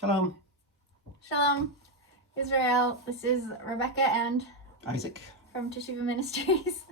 Shalom. Shalom, Israel. This is Rebecca and Isaac from Teshuva Ministries.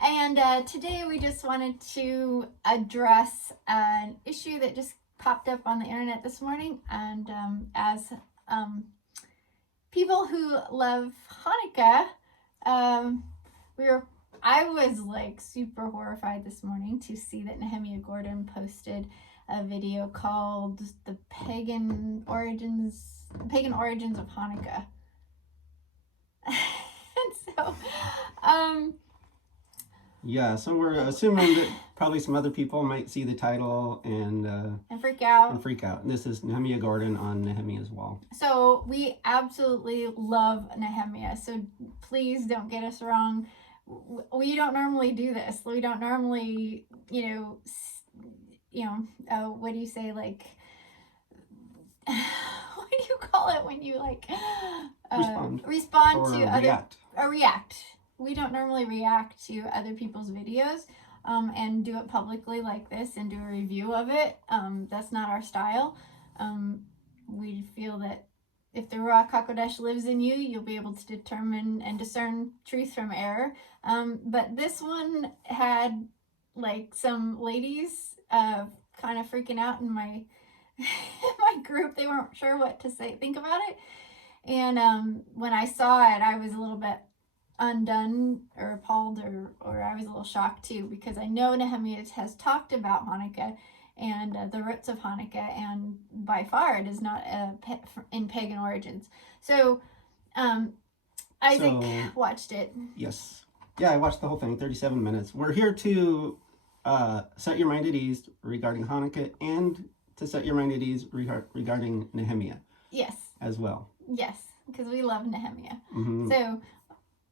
And today we just wanted to address an issue that just popped up on the internet this morning. And as people who love Hanukkah, I was like super horrified this morning to see that Nehemia Gordon posted a video called the Pagan Origins of Hanukkah. And so, yeah, so we're assuming that probably some other people might see the title and freak out. And this is Nehemia Gordon on Nehemia's wall. So we absolutely love Nehemia. So please don't get us wrong. We don't normally do this. We don't normally, what do you say? Like, what do you call it when you like respond or to react. React. We don't normally react to other people's videos and do it publicly like this and do a review of it. That's not our style. We feel that if the Ruach HaKodesh lives in you, you'll be able to determine and discern truth from error. But this one had like some ladies kind of freaking out in my my group. They weren't sure what to think about it. And when I saw it, I was a little bit undone or appalled, or I was a little shocked too, because I know Nehemia has talked about Hanukkah and the roots of Hanukkah, and by far it is not in Pagan Origins. So Isaac watched it. Yes. Yeah, I watched the whole thing, 37 minutes. We're here to set your mind at ease regarding Hanukkah and to set your mind at ease regarding Nehemia. Yes. As well. Yes, because we love Nehemia. Mm-hmm. So,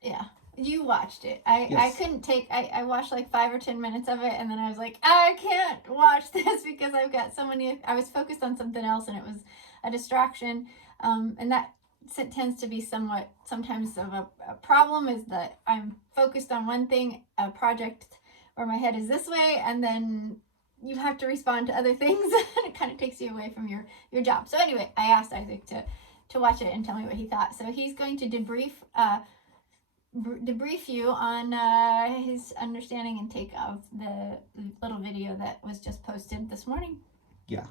yeah. You watched it. I couldn't take, I watched like 5 or 10 minutes of it, and then I was like, I can't watch this because I've got so many, I was focused on something else and it was a distraction. And that tends to be sometimes of a problem, is that I'm focused on one thing, a project where my head is this way, and then you have to respond to other things and it kind of takes you away from your job. So anyway, I asked Isaac to watch it and tell me what he thought. So he's going to debrief you on his understanding and take of the little video that was just posted this morning. Yeah.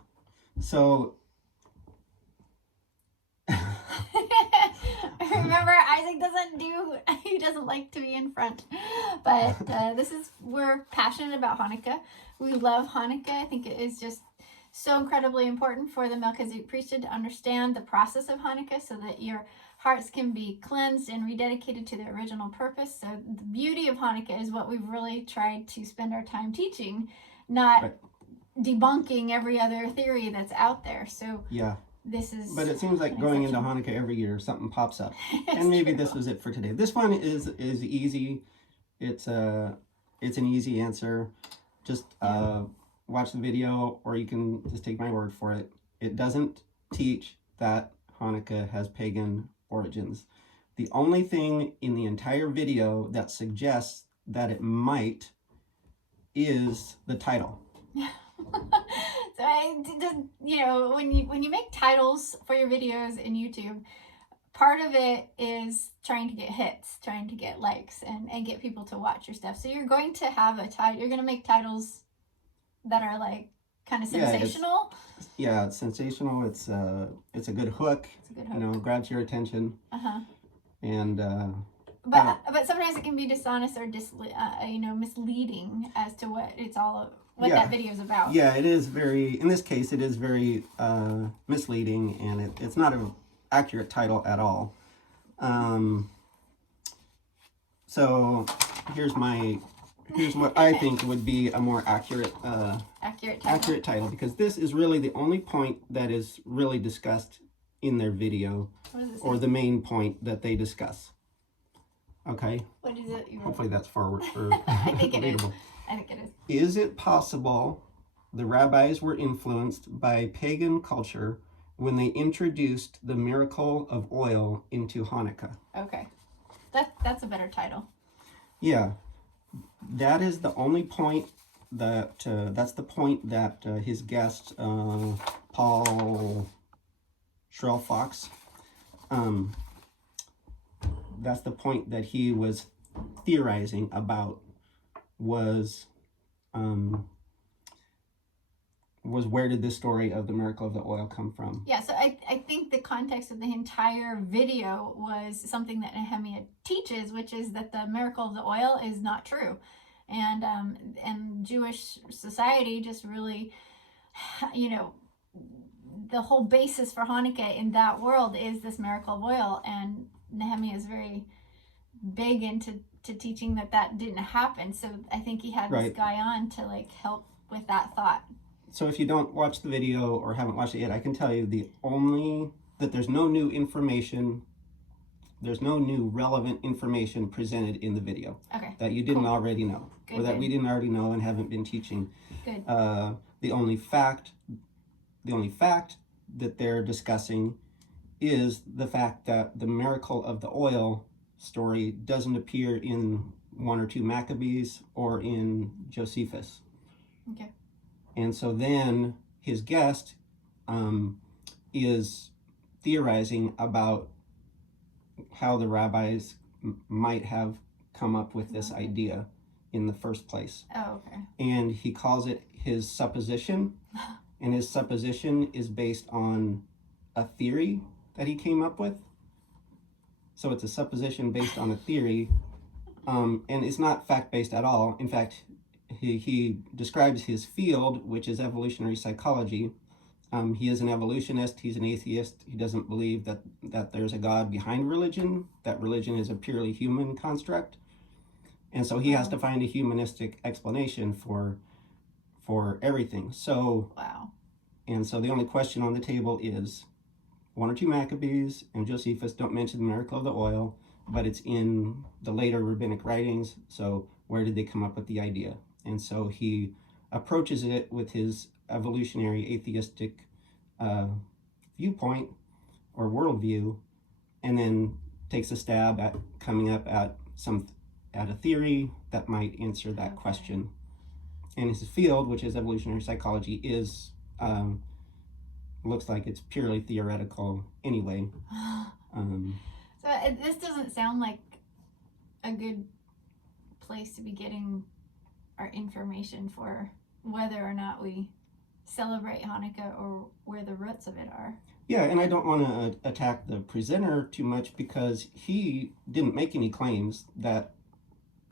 So remember, Isaac he doesn't like to be in front, but we're passionate about Hanukkah. We love Hanukkah. I think it is just so incredibly important for the Melchizedek priesthood to understand the process of Hanukkah so that your hearts can be cleansed and rededicated to their original purpose. So the beauty of Hanukkah is what we've really tried to spend our time teaching, not debunking every other theory that's out there. So yeah. But it seems like going into Hanukkah every year, something pops up. And maybe this was it for today. This one is easy. It's an easy answer. Just watch the video, or you can just take my word for it. It doesn't teach that Hanukkah has pagan origins. The only thing in the entire video that suggests that it might is the title. So when you make titles for your videos in YouTube, part of it is trying to get hits, trying to get likes, and get people to watch your stuff. So you're going to have you're going to make titles that are like kind of sensational. It's sensational. It's a good hook. It's a good hook. Grabs your attention. And but sometimes it can be dishonest or misleading as to what that video is about. Yeah, it is in this case, it is very misleading, and it's not an accurate title at all. So here's what I think would be a more accurate title, because this is really the only point that is really discussed in their video, or the main point that they discuss. Okay. What is it? Hopefully that's forward or I think it readable. I think it is. Is it possible the rabbis were influenced by pagan culture when they introduced the miracle of oil into Hanukkah? Okay. That's a better title. Yeah. That is the only point that's the point that his guest, Paul Sherrill Fox. That's the point that he was theorizing about, was where did this story of the miracle of the oil come from? Yeah, so I think the context of the entire video was something that Nehemia teaches, which is that the miracle of the oil is not true. And Jewish society just really, you know, the whole basis for Hanukkah in that world is this miracle of oil. And Nehemia is very big into teaching that didn't happen. So I think he had this guy on to like help with that thought. So if you don't watch the video or haven't watched it yet, I can tell you that there's no new information, there's no new relevant information presented in the video. Okay. That you didn't already know. Good, or that we didn't already know and haven't been teaching. Good. The only fact that they're discussing is the fact that the miracle of the oil story doesn't appear in 1 or 2 Maccabees or in Josephus. Okay. And so then his guest is theorizing about how the rabbis might have come up with this idea in the first place. Oh, okay. And he calls it his supposition. And his supposition is based on a theory that he came up with. So it's a supposition based on a theory. And it's not fact-based at all. In fact, he describes his field, which is evolutionary psychology. He is an evolutionist. He's an atheist. He doesn't believe that there's a God behind religion, that religion is a purely human construct. And so he has to find a humanistic explanation for everything. So, wow. And so the only question on the table is 1 or 2 Maccabees and Josephus don't mention the miracle of the oil, but it's in the later rabbinic writings. So where did they come up with the idea? And so he approaches it with his evolutionary atheistic viewpoint or worldview, and then takes a stab at coming up at a theory that might answer that question. And his field, which is evolutionary psychology, is looks like it's purely theoretical anyway. So this doesn't sound like a good place to be getting our information for whether or not we celebrate Hanukkah or where the roots of it are. Yeah, and I don't want to attack the presenter too much because he didn't make any claims that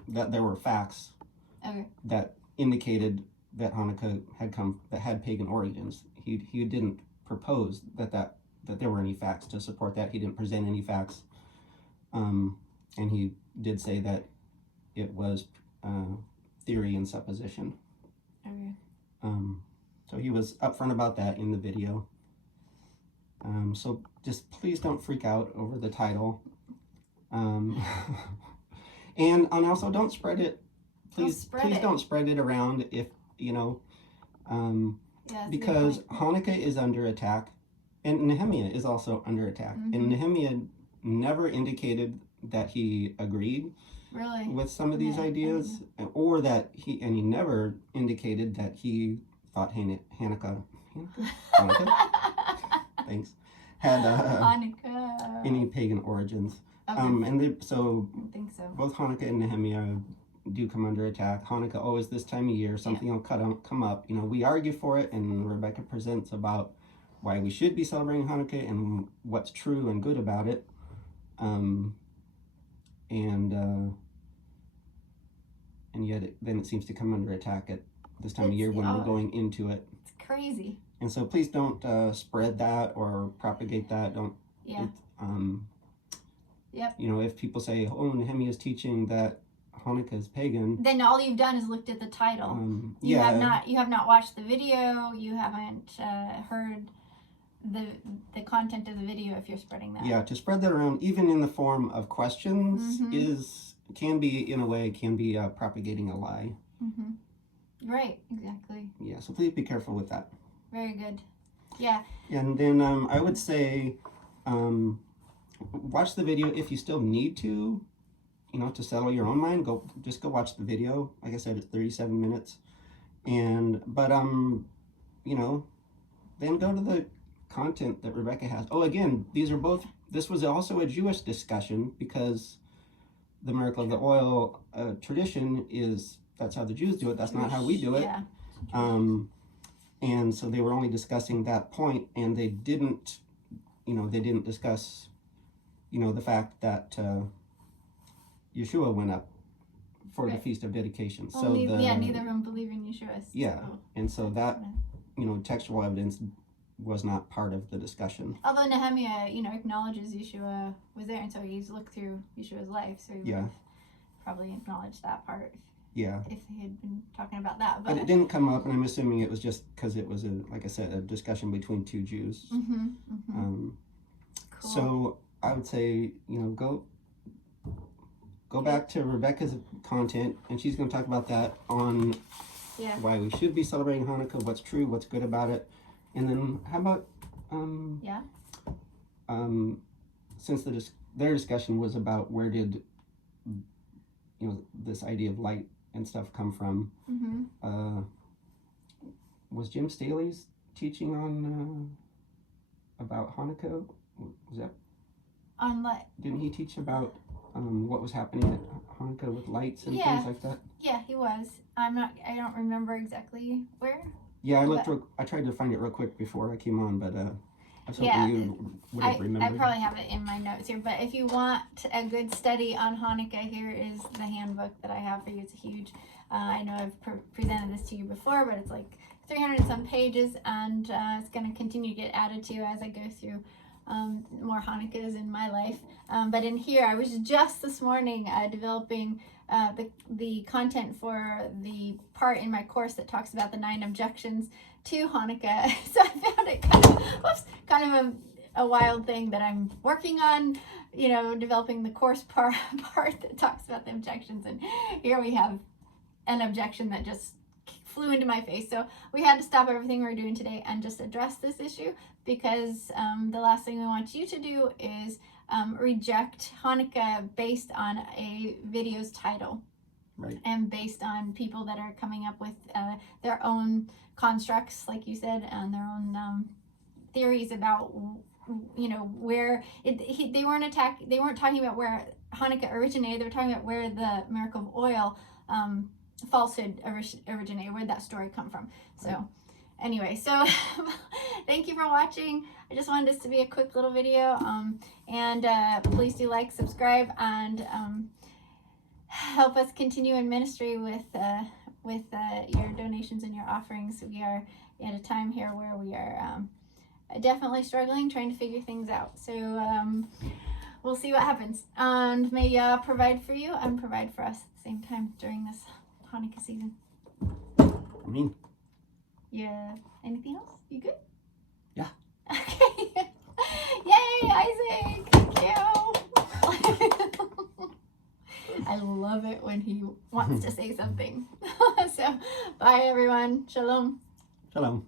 there were facts that indicated that Hanukkah had pagan origins. He didn't propose that there were any facts to support that. He didn't present any facts, and he did say that it was theory and supposition. Okay. So he was upfront about that in the video. So just please don't freak out over the title. And also don't spread it. Please don't spread it around if, because Hanukkah is under attack and Nehemia is also under attack. Mm-hmm. And Nehemia never indicated that he agreed with some of these ideas, or that he never indicated that he thought Hanukkah thanks, had any pagan origins. Okay. And I think so. Both Hanukkah and Nehemia do come under attack. Hanukkah always this time of year, something will come up. We argue for it, and Rebecca presents about why we should be celebrating Hanukkah and what's true and good about it. And yet then it seems to come under attack at this time of year when we're going into it. It's crazy. And so please don't spread that or propagate that. Don't. Yeah. Yep. If people say, "Oh, Nehemia is teaching that Hanukkah is pagan," then all you've done is looked at the title. You have not watched the video. You haven't heard the content of the video. If you're spreading that. Yeah, to spread that around, even in the form of questions, can be propagating a lie. Mm-hmm. Right. Exactly. Yeah. So please be careful with that. Very good. Yeah. And then I would say, watch the video if you still need to, to settle your own mind. Go watch the video. Like I said, it's 37 minutes, but then go to the content that Rebecca has. Oh, again, this was also a Jewish discussion, because the miracle of the oil tradition that's how the Jews do it. That's not how we do it. Yeah. And so they were only discussing that point, and they didn't discuss, the fact that Yeshua went up for the Feast of Dedication. Well, neither of them believe in Yeshua. Yeah, and so that, textual evidence was not part of the discussion. Although Nehemia, acknowledges Yeshua was there, and so he's looked through Yeshua's life, so he would probably acknowledge that part. Yeah. If they had been talking about that, but it didn't come up, and I'm assuming it was just because it was like I said, a discussion between two Jews. Cool. So I would say, go back to Rebecca's content, and she's going to talk about that on why we should be celebrating Hanukkah, what's true, what's good about it, and then how about since their discussion was about where did this idea of light and stuff come from, was Jim Staley's teaching on about Hanukkah? Was that on what? Didn't he teach about what was happening at Hanukkah with lights and things like that? Yeah, he was. I don't remember exactly where. Yeah, I tried to find it real quick before I came on, but I was hoping you would have remembered. I probably have it in my notes here, but if you want a good study on Hanukkah, here is the handbook that I have for you. It's huge. I know I've presented this to you before, but it's like 300 and some pages, and it's going to continue to get added to as I go through more Hanukkahs in my life. But in here, I was just this morning developing the content for the part in my course that talks about the 9 objections to Hanukkah. So I found it kind of a wild thing that I'm working on, developing the course part that talks about the objections. And here we have an objection that just flew into my face. So we had to stop everything we were doing today and just address this issue, because the last thing we want you to do is reject Hanukkah based on a video's title. Right. And based on people that are coming up with their own constructs, like you said, and their own theories about, where they weren't talking about where Hanukkah originated. They were talking about where the miracle of oil falsehood originated, where that story come from. So anyway, so thank you for watching. I just wanted this to be a quick little video, and please do like, subscribe, and help us continue in ministry with your donations and your offerings. We are at a time here where we are definitely struggling, trying to figure things out. So we'll see what happens, and may Yah provide for you and provide for us at the same time during this Hanukkah season. I mean, yeah. Anything else? You good? Yeah. Okay. Yay, Isaac! Thank you. I love it when he wants to say something. So, bye everyone. Shalom. Shalom.